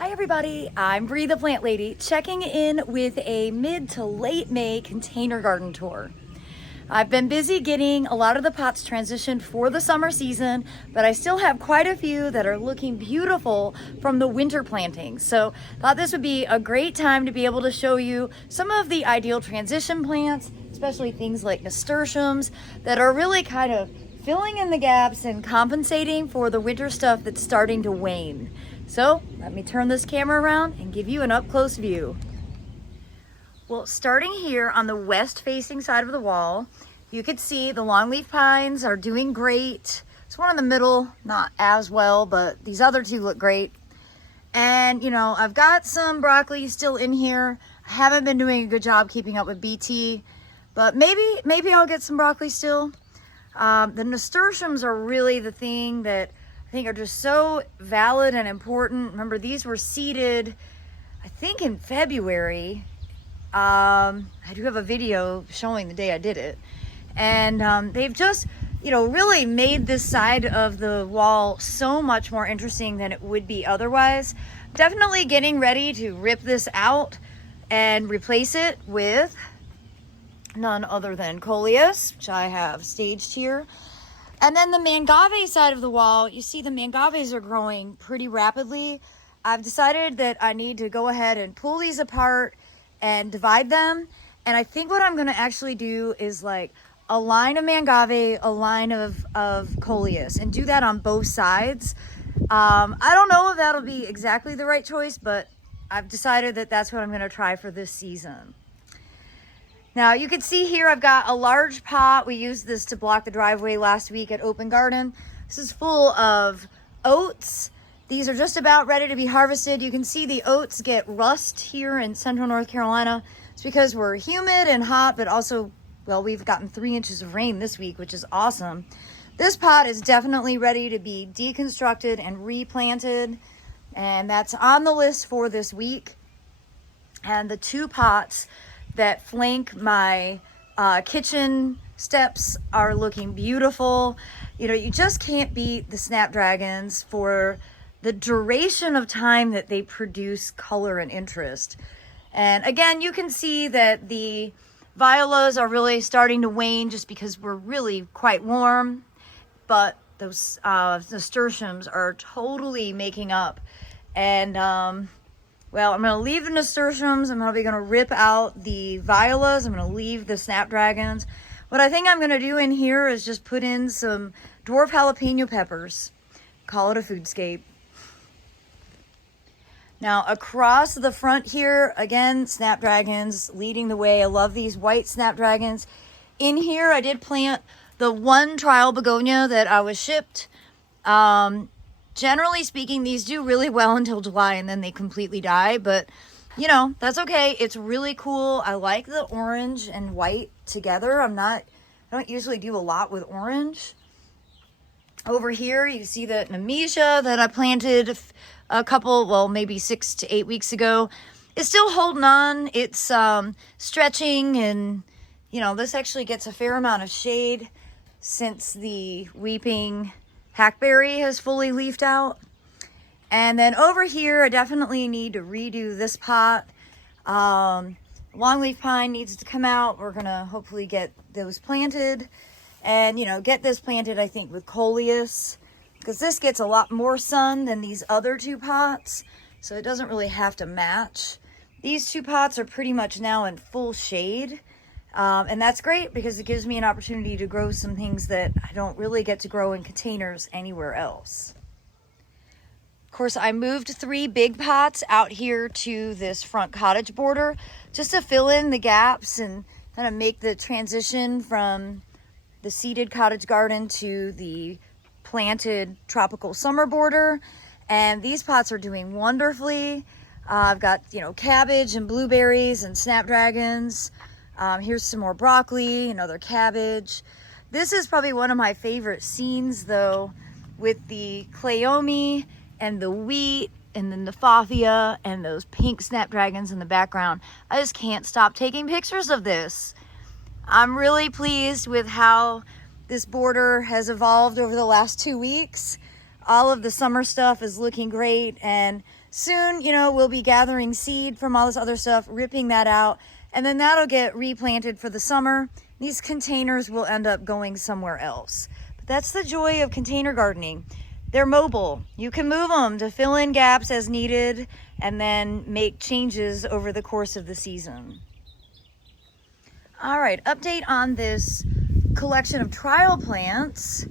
Hi everybody, I'm Bree the Plant Lady, checking in with a mid to late May container garden tour. I've been busy getting a lot of the pots transitioned for the summer season, but I still have quite a few that are looking beautiful from the winter plantings. So thought this would be a great time to be able to show you some of the ideal transition plants, especially things like nasturtiums that are really kind of filling in the gaps and compensating for the winter stuff that's starting to wane. So let me turn this camera around and give you an up-close view. Well, starting here on the west-facing side of the wall, you could see the longleaf pines are doing great. This one in the middle, not as well, but these other two look great. And, you know, I've got some broccoli still in here. I haven't been doing a good job keeping up with BT, but maybe I'll get some broccoli still. The nasturtiums are really the thing that I think are just so valid and important. Remember, these were seeded, I think, in February. I do have a video showing the day I did it. And they've just, you know, really made this side of the wall so much more interesting than it would be otherwise. Definitely getting ready to rip this out and replace it with none other than coleus, which I have staged here. And then the mangave side of the wall, you see the mangaves are growing pretty rapidly. I've decided that I need to go ahead and pull these apart and divide them. And I think what I'm gonna actually do is like a line of mangave, a line of coleus, and do that on both sides. I don't know if that'll be exactly the right choice, but I've decided that that's what I'm gonna try for this season. Now you can see here I've got a large pot. We used this to block the driveway last week at Open Garden. This is full of oats. These are just about ready to be harvested. You can see the oats get rust here in central North Carolina. It's because we're humid and hot, but also, well, we've gotten 3 inches of rain this week, which is awesome. This pot is definitely ready to be deconstructed and replanted, and that's on the list for this week. And the 2 pots that flank my kitchen steps are looking beautiful. You know, you just can't beat the snapdragons for the duration of time that they produce color and interest. And again, you can see that the violas are really starting to wane just because we're really quite warm, but those nasturtiums are totally making up. And well, I'm going to leave the nasturtiums. I'm probably going to rip out the violas. I'm going to leave the snapdragons. What I think I'm going to do in here is just put in some dwarf jalapeno peppers. Call it a foodscape. Now, across the front here, again, snapdragons leading the way. I love these white snapdragons. In here, I did plant the one trial begonia that I was shipped. Generally speaking, these do really well until July and then they completely die, but you know, that's okay. It's really cool. I like the orange and white together. I don't usually do a lot with orange. Over here, you see the nemesia that I planted a couple, well, maybe 6 to 8 weeks ago. It's still holding on. It's stretching, and you know, this actually gets a fair amount of shade since the weeping hackberry has fully leafed out. And then over here, I definitely need to redo this pot. Longleaf pine needs to come out. We're gonna hopefully get those planted, and you know, get this planted, I think, with coleus, because this gets a lot more sun than these other 2 pots, so it doesn't really have to match. These 2 pots are pretty much now in full shade. And that's great because it gives me an opportunity to grow some things that I don't really get to grow in containers anywhere else. Of course, I moved 3 big pots out here to this front cottage border just to fill in the gaps and kind of make the transition from the seeded cottage garden to the planted tropical summer border. And these pots are doing wonderfully. I've got, you know, cabbage and blueberries and snapdragons. Here's some more broccoli, another cabbage. This is probably one of my favorite scenes though, with the cleome and the wheat and then the fathia and those pink snapdragons in the background. I just can't stop taking pictures of this. I'm really pleased with how this border has evolved over the last 2 weeks. All of the summer stuff is looking great, and soon, you know, we'll be gathering seed from all this other stuff, ripping that out, and then that'll get replanted for the summer. These containers will end up going somewhere else. But that's the joy of container gardening. They're mobile. You can move them to fill in gaps as needed and then make changes over the course of the season. All right, update on this collection of trial plants.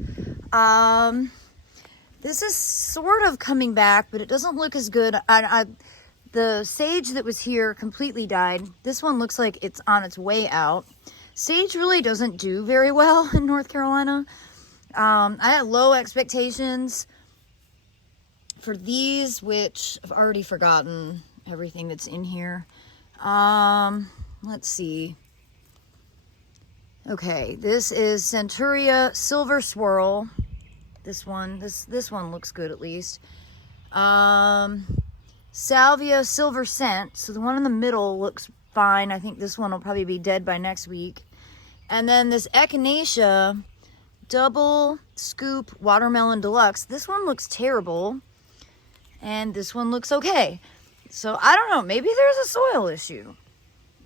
This is sort of coming back, but it doesn't look as good. The sage that was here completely died. This one looks like it's on its way out. Sage really doesn't do very well in North Carolina. I had low expectations for these, which I've already forgotten everything that's in here. Let's see. Okay, this is Centuria Silver Swirl. This one looks good at least. Salvia Silver Scent. So the one in the middle looks fine. I think this one will probably be dead by next week. And then this Echinacea Double Scoop Watermelon Deluxe. This one looks terrible. And this one looks okay. So I don't know. Maybe there's a soil issue.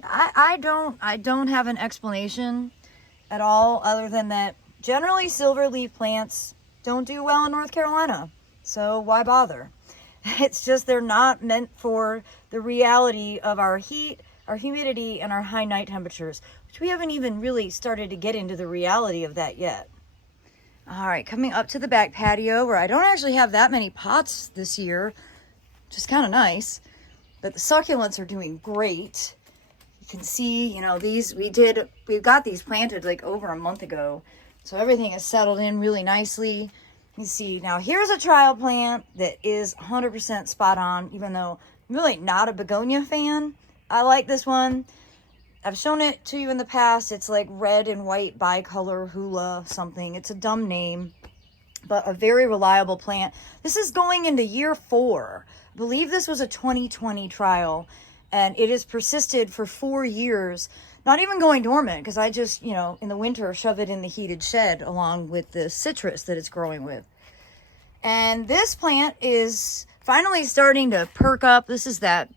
I don't have an explanation at all, other than that generally silver leaf plants don't do well in North Carolina. So why bother? It's just they're not meant for the reality of our heat, our humidity, and our high night temperatures, which we haven't even really started to get into the reality of that yet. All right, coming up to the back patio, where I don't actually have that many pots this year, which is kind of nice, but the succulents are doing great. You can see, you know, we got these planted like over a month ago, so everything is settled in really nicely. You see, now here's a trial plant that is 100% spot on, even though I'm really not a begonia fan. I like this one. I've shown it to you in the past. It's like red and white bicolor hula something. It's a dumb name, but a very reliable plant. This is going into year 4. I believe this was a 2020 trial, and it has persisted for 4 years, not even going dormant, because I just, you know, in the winter, shove it in the heated shed along with the citrus that it's growing with. And this plant is finally starting to perk up. This is that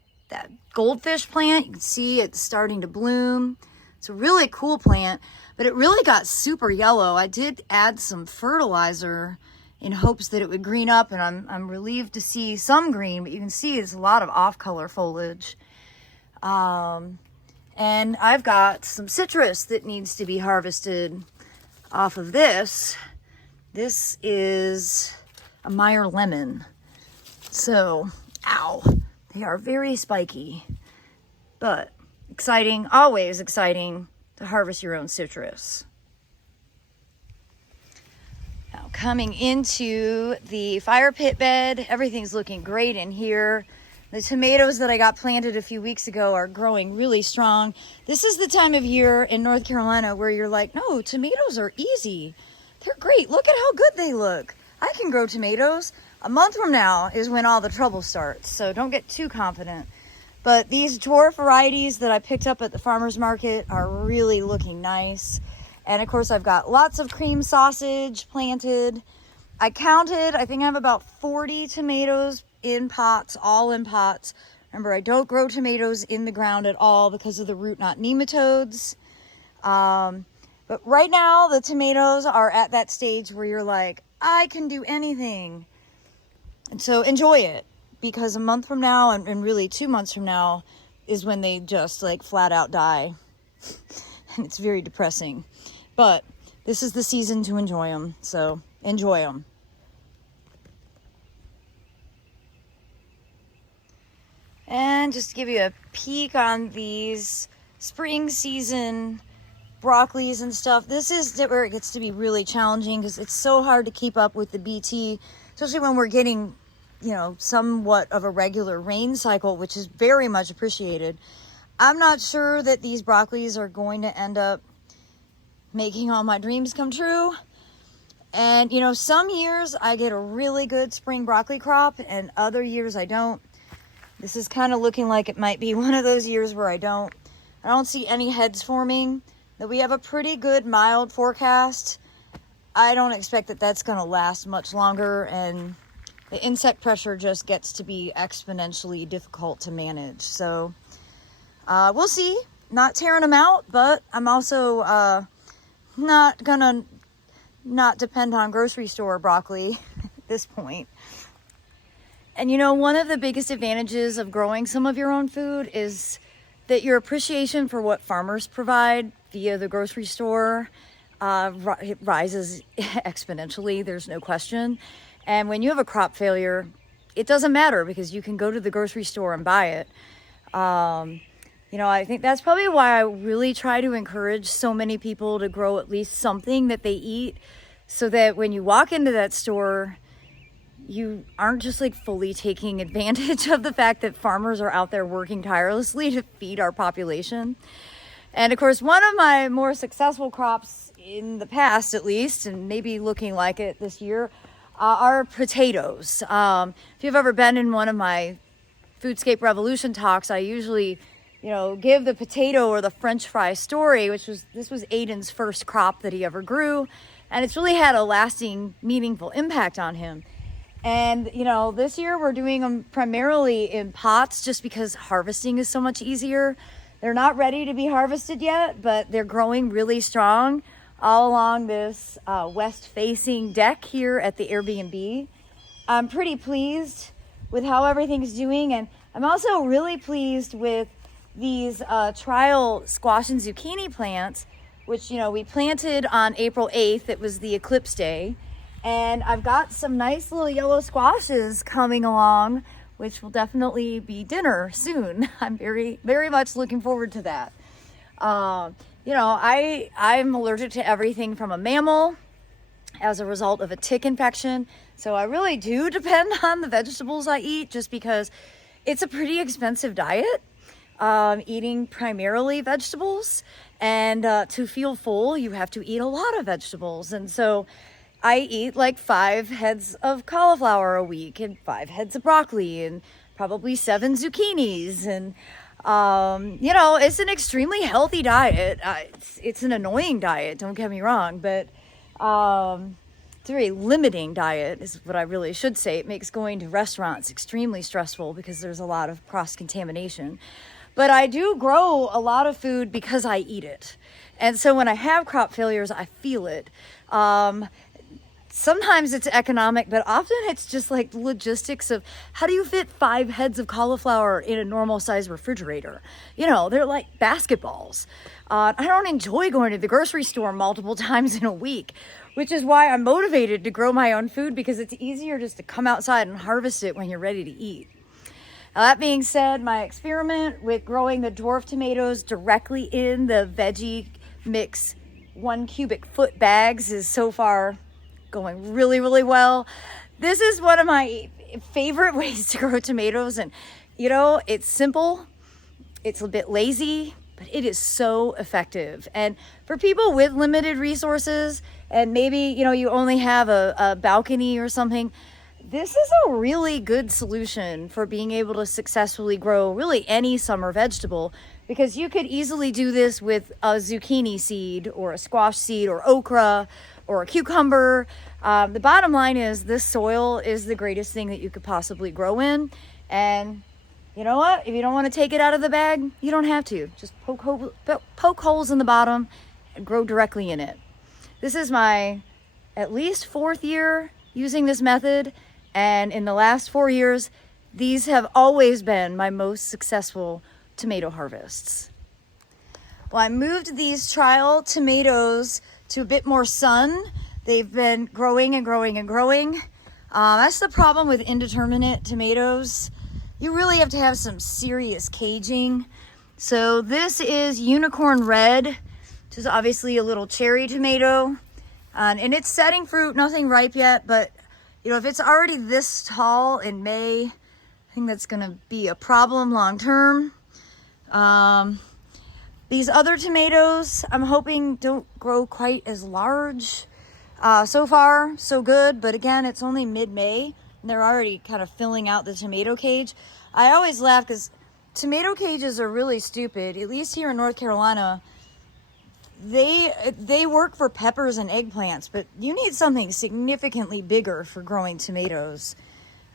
goldfish plant. You can see it's starting to bloom. It's a really cool plant, but it really got super yellow. I did add some fertilizer in hopes that it would green up, and I'm relieved to see some green, but you can see it's a lot of off-color foliage. And I've got some citrus that needs to be harvested off of this. This is a Meyer lemon. So, ow, they are very spiky, but exciting, always exciting to harvest your own citrus. Now, coming into the fire pit bed, everything's looking great in here. The tomatoes that I got planted a few weeks ago are growing really strong. This is the time of year in North Carolina where you're like, no, tomatoes are easy. They're great. Look at how good they look. I can grow tomatoes. A month from now is when all the trouble starts, so don't get too confident. But these dwarf varieties that I picked up at the farmer's market are really looking nice. And of course, I've got lots of cream sausage planted. I counted, I think I have about 40 tomatoes in pots, all in pots. Remember, I don't grow tomatoes in the ground at all because of the root knot nematodes. But right now, the tomatoes are at that stage where you're like, I can do anything. And so enjoy it, because a month from now, and really 2 months from now, is when they just like flat out die. And it's very depressing. But this is the season to enjoy them, so enjoy them. And just to give you a peek on these spring season broccolis and stuff, this is where it gets to be really challenging, because it's so hard to keep up with the BT, especially when we're getting, you know, somewhat of a regular rain cycle, which is very much appreciated. I'm not sure that these broccolis are going to end up making all my dreams come true. And, you know, some years I get a really good spring broccoli crop, and other years I don't. This is kind of looking like it might be one of those years where I don't see any heads forming. That we have a pretty good mild forecast. I don't expect that that's going to last much longer, and the insect pressure just gets to be exponentially difficult to manage. So we'll see. Not tearing them out, but I'm also not gonna not depend on grocery store broccoli at this point. And you know, one of the biggest advantages of growing some of your own food is that your appreciation for what farmers provide via the grocery store rises exponentially. There's no question. And when you have a crop failure, it doesn't matter because you can go to the grocery store and buy it. You know, I think that's probably why I really try to encourage so many people to grow at least something that they eat, so that when you walk into that store, you aren't just like fully taking advantage of the fact that farmers are out there working tirelessly to feed our population. And of course, one of my more successful crops in the past, at least, and maybe looking like it this year, are potatoes. If you've ever been in one of my Foodscape Revolution talks, I usually, you know, give the potato or the French fry story, this was Aiden's first crop that he ever grew, and it's really had a lasting, meaningful impact on him. And, you know, this year we're doing them primarily in pots just because harvesting is so much easier. They're not ready to be harvested yet, but they're growing really strong all along this west-facing deck here at the Airbnb. I'm pretty pleased with how everything's doing, and I'm also really pleased with these trial squash and zucchini plants, which, you know, we planted on April 8th. It was the eclipse day. And I've got some nice little yellow squashes coming along, which will definitely be dinner soon. I'm very, very much looking forward to that. You know, I'm allergic to everything from a mammal as a result of a tick infection. So I really do depend on the vegetables I eat, just because it's a pretty expensive diet, eating primarily vegetables. And to feel full, you have to eat a lot of vegetables. And so I eat like 5 heads of cauliflower a week and 5 heads of broccoli and probably 7 zucchinis. And, you know, it's an extremely healthy diet. It's an annoying diet, don't get me wrong, but it's a very limiting diet is what I really should say. It makes going to restaurants extremely stressful because there's a lot of cross-contamination. But I do grow a lot of food because I eat it. And so when I have crop failures, I feel it. Sometimes it's economic, but often it's just like logistics of how do you fit 5 heads of cauliflower in a normal size refrigerator? You know, they're like basketballs. I don't enjoy going to the grocery store multiple times in a week, which is why I'm motivated to grow my own food, because it's easier just to come outside and harvest it when you're ready to eat. Now, that being said, my experiment with growing the dwarf tomatoes directly in the veggie mix 1 cubic foot bags is so far going really, really well. This is one of my favorite ways to grow tomatoes, and you know, it's simple, it's a bit lazy, but it is so effective. And for people with limited resources, and maybe, you know, you only have a balcony or something, this is a really good solution for being able to successfully grow really any summer vegetable, because you could easily do this with a zucchini seed or a squash seed or okra or a cucumber. The bottom line is this soil is the greatest thing that you could possibly grow in. And you know what? If you don't want to take it out of the bag, you don't have to. Just poke holes in the bottom and grow directly in it. This is my at least 4th year using this method. And in the last 4 years, these have always been my most successful tomato harvests. Well, I moved these trial tomatoes to a bit more sun. They've been growing and growing and growing. That's the problem with indeterminate tomatoes. You really have to have some serious caging. So this is Unicorn Red, which is obviously a little cherry tomato. And it's setting fruit, nothing ripe yet, but you know, if it's already this tall in May, I think that's gonna be a problem long term. These other tomatoes, I'm hoping don't grow quite as large. So far, so good, but again, it's only mid-May, and they're already kind of filling out the tomato cage. I always laugh because tomato cages are really stupid. At least here in North Carolina, they work for peppers and eggplants, but you need something significantly bigger for growing tomatoes.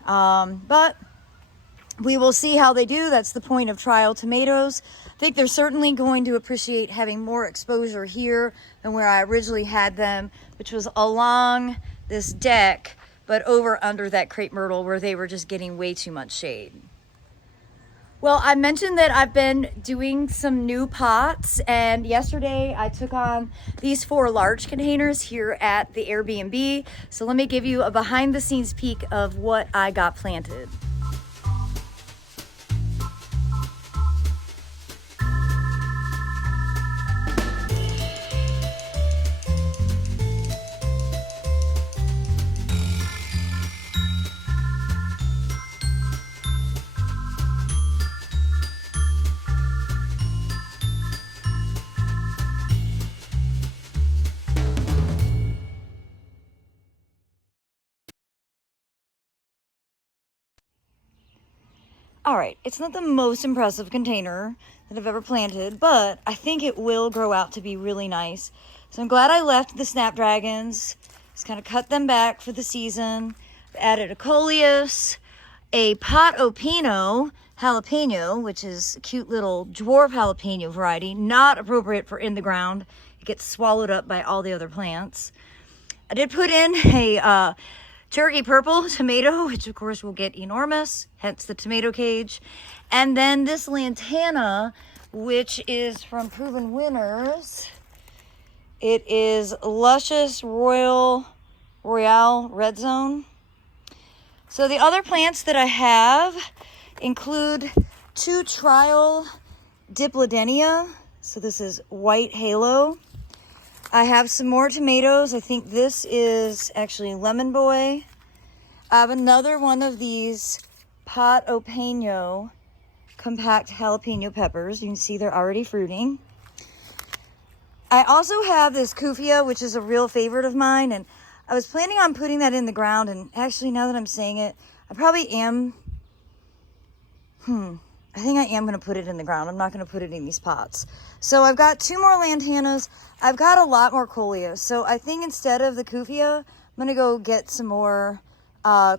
But we will see how they do. That's the point of trial tomatoes. I think they're certainly going to appreciate having more exposure here than where I originally had them, which was along this deck, but over under that crepe myrtle where they were just getting way too much shade. Well, I mentioned that I've been doing some new pots, and yesterday I took on these 4 large containers here at the Airbnb. So let me give you a behind the scenes peek of what I got planted. All right, it's not the most impressive container that I've ever planted, but I think it will grow out to be really nice. So I'm glad I left the snapdragons. Just kind of cut them back for the season. I've added a coleus, a Patio jalapeno, which is a cute little dwarf jalapeno variety, not appropriate for in the ground. It gets swallowed up by all the other plants. I did put in a Cherokee purple tomato, which of course will get enormous, hence the tomato cage. And then this lantana, which is from Proven Winners. It is Luscious Royale Red Zone. So the other plants that I have include 2 trial Diplodenia. So this is White Halo. I have some more tomatoes. I think this is actually Lemon Boy. I have another one of these Patio compact jalapeno peppers. You can see they're already fruiting. I also have this Kufia, which is a real favorite of mine, and I was planning on putting that in the ground, and actually now that I'm saying it, I probably am. I think I am going to put it in the ground. I'm not going to put it in these pots. So I've got 2 more lantanas. I've got a lot more coleus. So I think instead of the Kufia, I'm going to go get some more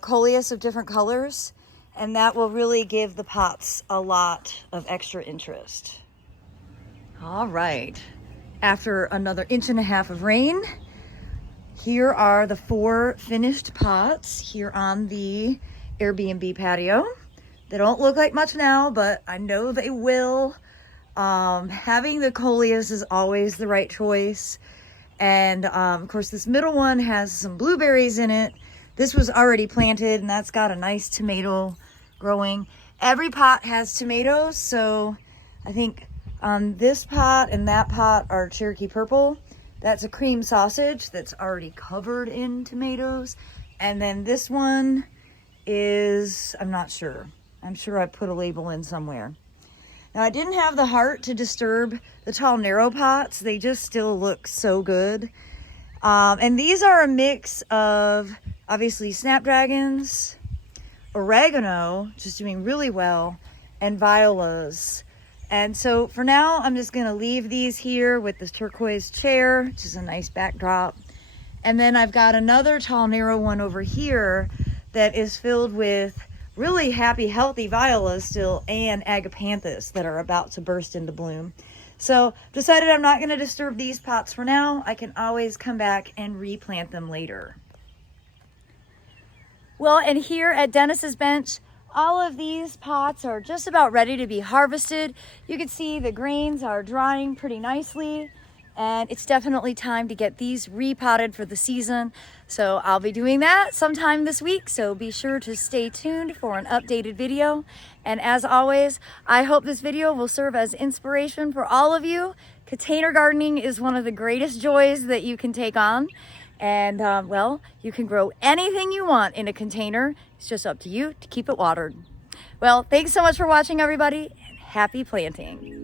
coleus of different colors. And that will really give the pots a lot of extra interest. All right. After another 1.5 inches of rain, here are the 4 finished pots here on the Airbnb patio. They don't look like much now, but I know they will. Having the coleus is always the right choice. And of course, this middle one has some blueberries in it. This was already planted, and that's got a nice tomato growing. Every pot has tomatoes, so I think this pot and that pot are Cherokee purple. That's a cream sausage that's already covered in tomatoes. And then this one is, I'm not sure. I'm sure I put a label in somewhere. Now, I didn't have the heart to disturb the tall, narrow pots. They just still look so good. And these are a mix of, obviously, snapdragons, oregano, just doing really well, and violas. And so for now, I'm just going to leave these here with this turquoise chair, which is a nice backdrop. And then I've got another tall, narrow one over here that is filled with really happy, healthy violas still, and agapanthus that are about to burst into bloom. So decided I'm not going to disturb these pots for now. I can always come back and replant them later. Well, and here at Dennis's Bench, all of these pots are just about ready to be harvested. You can see the grains are drying pretty nicely, and it's definitely time to get these repotted for the season. So I'll be doing that sometime this week, so be sure to stay tuned for an updated video. And as always, I hope this video will serve as inspiration for all of you. Container gardening is one of the greatest joys that you can take on. And well, you can grow anything you want in a container. It's just up to you to keep it watered. Well, thanks so much for watching, everybody, and happy planting.